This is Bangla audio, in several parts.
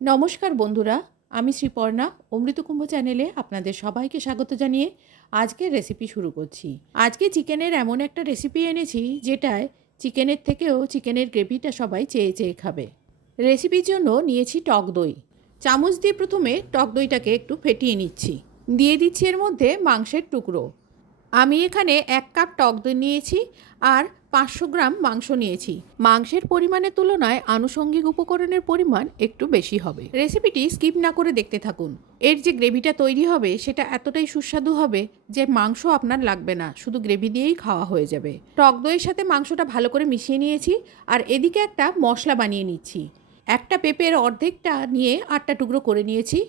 নমস্কার বন্ধুরা, আমি শ্রীপর্ণা অমৃতকুম্ভ চ্যানেলে আপনাদের সবাইকে স্বাগত জানিয়ে আজকের রেসিপি শুরু করছি। আজকে চিকেনের এমন একটা রেসিপি এনেছি যেটায় চিকেনের থেকেও চিকেনের গ্রেভিটা সবাই চেয়ে চেয়ে খাবে। রেসিপির জন্য নিয়েছি টক দই। চামচ দিয়ে প্রথমে টক দইটাকে একটু ফেটিয়ে নিচ্ছি। দিয়ে দিচ্ছি এর মধ্যে মাংসের টুকরো। আমি এখানে 1 কাপ টক দই নিয়েছি আর 500 গ্রাম মাংস নিয়েছি। মাংসের পরিমাণের তুলনায় আনুষঙ্গিক উপকরণের পরিমাণ একটু বেশি হবে। রেসিপিটি স্কিপ না করে দেখতে থাকুন। এর যে গ্রেভিটা তৈরি হবে সেটা এতটাই সুস্বাদু হবে যে মাংস আপনার লাগবে না, শুধু গ্রেভি দিয়েই খাওয়া হয়ে যাবে। টক দইয়ের সাথে মাংসটা ভালো করে মিশিয়ে নিয়েছি আর এদিকে একটা মশলা বানিয়ে নিচ্ছি। একটা পেঁপের অর্ধেকটা নিয়ে 8টা টুকরো করে নিয়েছি।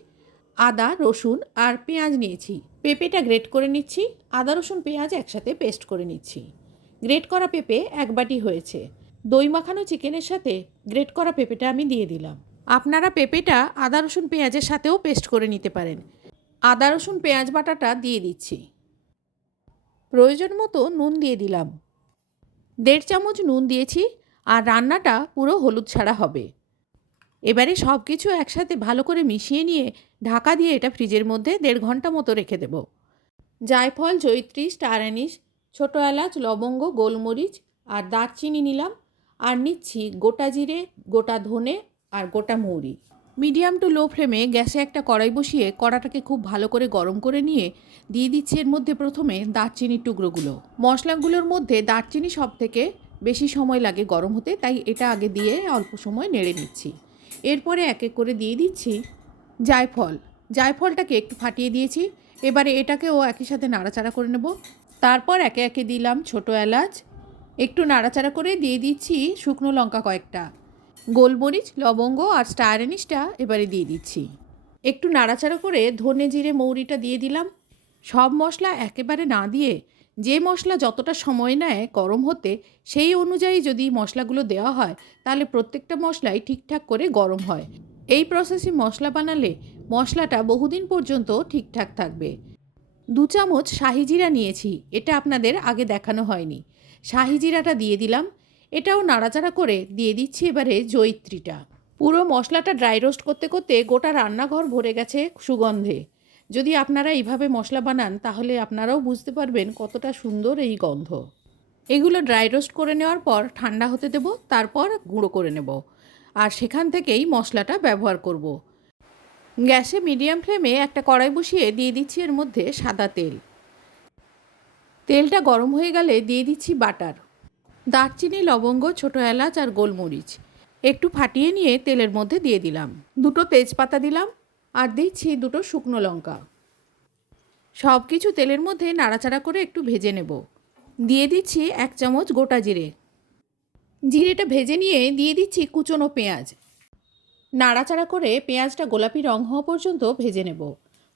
আদা, রসুন আর পেঁয়াজ নিয়েছি। পেঁপেটা গ্রেট করে নিচ্ছি। আদা, রসুন, পেঁয়াজ একসাথে পেস্ট করে নিচ্ছি। গ্রেট করা পেঁপে 1 বাটি হয়েছে। দই মাখানো চিকেনের সাথে গ্রেট করা পেঁপেটা আমি দিয়ে দিলাম। আপনারা পেঁপেটা আদা, রসুন, পেঁয়াজের সাথেও পেস্ট করে নিতে পারেন। আদা, রসুন, পেঁয়াজ বাটাটা দিয়ে দিচ্ছি। প্রয়োজন মতো নুন দিয়ে দিলাম। 1.5 চামচ নুন দিয়েছি আর রান্নাটা পুরো হলুদ ছাড়া হবে। এবারে সব কিছু একসাথে ভালো করে মিশিয়ে নিয়ে ঢাকা দিয়ে এটা ফ্রিজের মধ্যে 1.5 ঘন্টা মতো রেখে দেব। জায়ফল, জয়িত্রী, স্টার অ্যানিস, ছোটো এলাচ, লবঙ্গ, গোলমরিচ আর দারচিনি নিলাম। আর নিচ্ছি গোটা জিরে, গোটা ধনে আর গোটা মৌরি। মিডিয়াম টু লো ফ্লেমে গ্যাসে একটা কড়াই বসিয়ে কড়াটাকে খুব ভালো করে গরম করে নিয়ে দিয়ে দিচ্ছি এর মধ্যে প্রথমে দারচিনির টুকরোগুলো। মশলাগুলোর মধ্যে দারচিনি সব থেকে বেশি সময় লাগে গরম হতে, তাই এটা আগে দিয়ে অল্প সময় নেড়ে নিচ্ছি। এরপরে এক এক করে দিয়ে দিচ্ছি জায়ফল। জায়ফলটাকে একটু ফাটিয়ে দিয়েছি। এবারে এটাকেও একই সাথে নাড়াচাড়া করে নেব। তারপর একে একে দিলাম ছোটো এলাচ, একটু নাড়াচাড়া করে দিয়ে দিচ্ছি শুকনো লঙ্কা কয়েকটা, গোলমরিচ, লবঙ্গ আর স্টার অ্যানিসটা এবারে দিয়ে দিচ্ছি। একটু নাড়াচাড়া করে ধনে, জিরে, মৌরিটা দিয়ে দিলাম। সব মশলা একেবারে না দিয়ে যে মশলা যতটা সময় নেয় গরম হতে সেই অনুযায়ী যদি মশলাগুলো দেওয়া হয় তাহলে প্রত্যেকটা মশলাই ঠিকঠাক করে গরম হয়। এই প্রসেসে মশলা বানালে মশলাটা বহুদিন পর্যন্ত ঠিকঠাক থাকবে। 2 চামচ শাহি জিরা নিয়েছি, এটা আপনাদের আগে দেখানো হয়নি। শাহি জিরাটা দিয়ে দিলাম। এটাও নাড়াচাড়া করে দিয়ে দিচ্ছি এবারে জয়িত্রীটা। পুরো মশলাটা ড্রাই রোস্ট করতে করতে গোটা রান্নাঘর ভরে গেছে সুগন্ধে। যদি আপনারা এইভাবে মশলা বানান তাহলে আপনারাও বুঝতে পারবেন কতটা সুন্দর এই গন্ধ। এগুলো ড্রাই রোস্ট করে নেওয়ার পর ঠান্ডা হতে দেব, তারপর গুঁড়ো করে নেব আর সেখান থেকেই মশলাটা ব্যবহার করব। গ্যাসে মিডিয়াম ফ্লেমে একটা কড়াই বসিয়ে দিয়ে দিচ্ছি এর মধ্যে সাদা তেল। তেলটা গরম হয়ে গেলে দিয়ে দিচ্ছি বাটার। দারচিনি, লবঙ্গ, ছোটো এলাচ আর গোলমরিচ একটু ফাটিয়ে নিয়ে তেলের মধ্যে দিয়ে দিলাম। 2টো তেজপাতা দিলাম আর দিচ্ছি 2টো শুকনো লঙ্কা। সব কিছু তেলের মধ্যে নাড়াচাড়া করে একটু ভেজে নেব। দিয়ে দিচ্ছি 1 চামচ গোটা জিরে। জিরেটা ভেজে নিয়ে দিয়ে দিচ্ছি কুচনো পেঁয়াজ। নাড়াচাড়া করে পেঁয়াজটা গোলাপি রং হওয়া পর্যন্ত ভেজে নেব।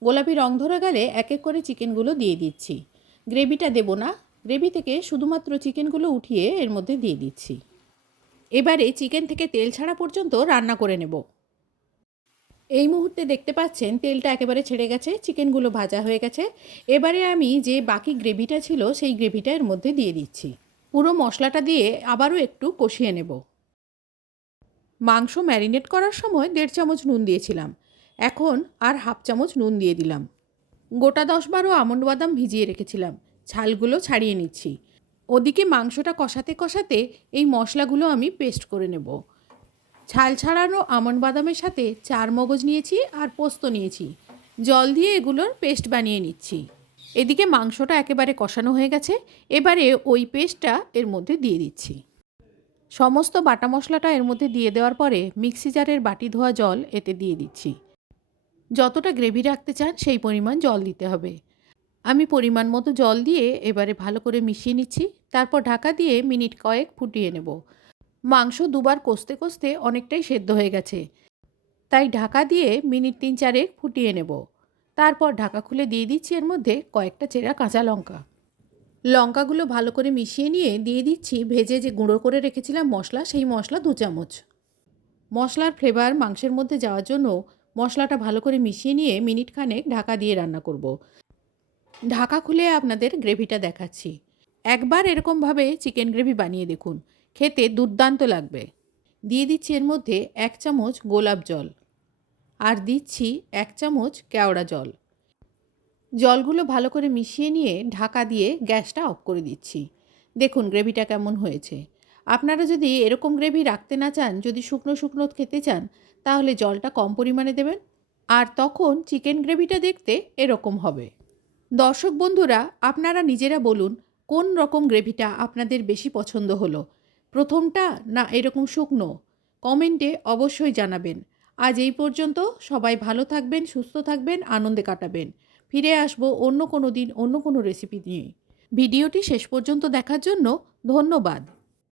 গোলাপি রং ধরে গেলে এক এক করে চিকেনগুলো দিয়ে দিচ্ছি। গ্রেভিটা দেব না, গ্রেভি থেকে শুধুমাত্র চিকেনগুলো উঠিয়ে এর মধ্যে দিয়ে দিচ্ছি। এবারে চিকেন থেকে তেল ছাড়া পর্যন্ত রান্না করে নেব। এই মুহূর্তে দেখতে পাচ্ছেন তেলটা একেবারে ছেড়ে গেছে, চিকেনগুলো ভাজা হয়ে গেছে। এবারে আমি যে বাকি গ্রেভিটা ছিল সেই গ্রেভিটা এর মধ্যে দিয়ে দিচ্ছি। পুরো মশলাটা দিয়ে আবারও একটু কষিয়ে নেব। মাংস ম্যারিনেট করার সময় 1.5 চামচ নুন দিয়েছিলাম, এখন আর 1/2 চামচ নুন দিয়ে দিলাম। গোটা 10-12 আমন্ড বাদাম ভিজিয়ে রেখেছিলাম, ছালগুলো ছাড়িয়ে নিচ্ছি। ওদিকে মাংসটা কষাতে কষাতে এই মশলাগুলো আমি পেস্ট করে নেব। ছাল ছাড়ানো আমন্ড বাদামের সাথে 4 মগজ নিয়েছি আর পোস্ত নিয়েছি, জল দিয়ে এগুলোর পেস্ট বানিয়ে নিচ্ছি। এদিকে মাংসটা একেবারে কষানো হয়ে গেছে, এবারে ওই পেস্টটা এর মধ্যে দিয়ে দিচ্ছি। সমস্ত বাটা মশলাটা এর মধ্যে দিয়ে দেওয়ার পরে মিক্সি জারের বাটি ধোয়া জল এতে দিয়ে দিচ্ছি। যতটা গ্রেভি রাখতে চান সেই পরিমাণ জল দিতে হবে। আমি পরিমাণ মতো জল দিয়ে এবারে ভালো করে মিশিয়ে নিচ্ছি। তারপর ঢাকা দিয়ে মিনিট কয়েক ফুটিয়ে নেব। মাংস 2বার কষতে কষতে অনেকটাই সেদ্ধ হয়ে গেছে, তাই ঢাকা দিয়ে মিনিট 3-4 ফুটিয়ে নেব। তারপর ঢাকা খুলে দিয়ে দিচ্ছি এর মধ্যে কয়েকটা চেরা কাঁচা লঙ্কা। লঙ্কাগুলো ভালো করে মিশিয়ে নিয়ে দিয়ে দিচ্ছি ভেজে যে গুঁড়ো করে রেখেছিলাম মশলা, সেই মশলা 2 চামচ। মশলার ফ্লেভার মাংসের মধ্যে যাওয়ার জন্য মশলাটা ভালো করে মিশিয়ে নিয়ে মিনিট খানেক ঢাকা দিয়ে রান্না করব। ঢাকা খুলে আপনাদের গ্রেভিটা দেখাচ্ছি। একবার এরকমভাবে চিকেন গ্রেভি বানিয়ে দেখুন, খেতে দুর্দান্ত লাগবে। দিয়ে দিচ্ছি এর মধ্যে 1 চামচ গোলাপ জল। আর দিচ্ছি 1 চামচ কেওড়া জল। জলগুলো ভালো করে মিশিয়ে নিয়ে ঢাকা দিয়ে গ্যাসটা অফ করে দিচ্ছি। দেখুন গ্রেভিটা কেমন হয়েছে। আপনারা যদি এরকম গ্রেভি রাখতে না চান, যদি শুকনো শুকনো খেতে চান, তাহলে জলটা কম পরিমাণে দেবেন। আর তখন চিকেন গ্রেভিটা দেখতে এরকম হবে। দর্শক বন্ধুরা, আপনারা নিজেরা বলুন কোন রকম গ্রেভিটা আপনাদের বেশি পছন্দ হলো, প্রথমটা না এরকম শুকনো? কমেন্টে অবশ্যই জানাবেন। আজ এই পর্যন্ত। সবাই ভালো থাকবেন, সুস্থ থাকবেন, আনন্দে কাটাবেন। ফিরে আসবো অন্য কোনো দিন অন্য কোনো রেসিপি নিয়ে। ভিডিওটি শেষ পর্যন্ত দেখার জন্য ধন্যবাদ।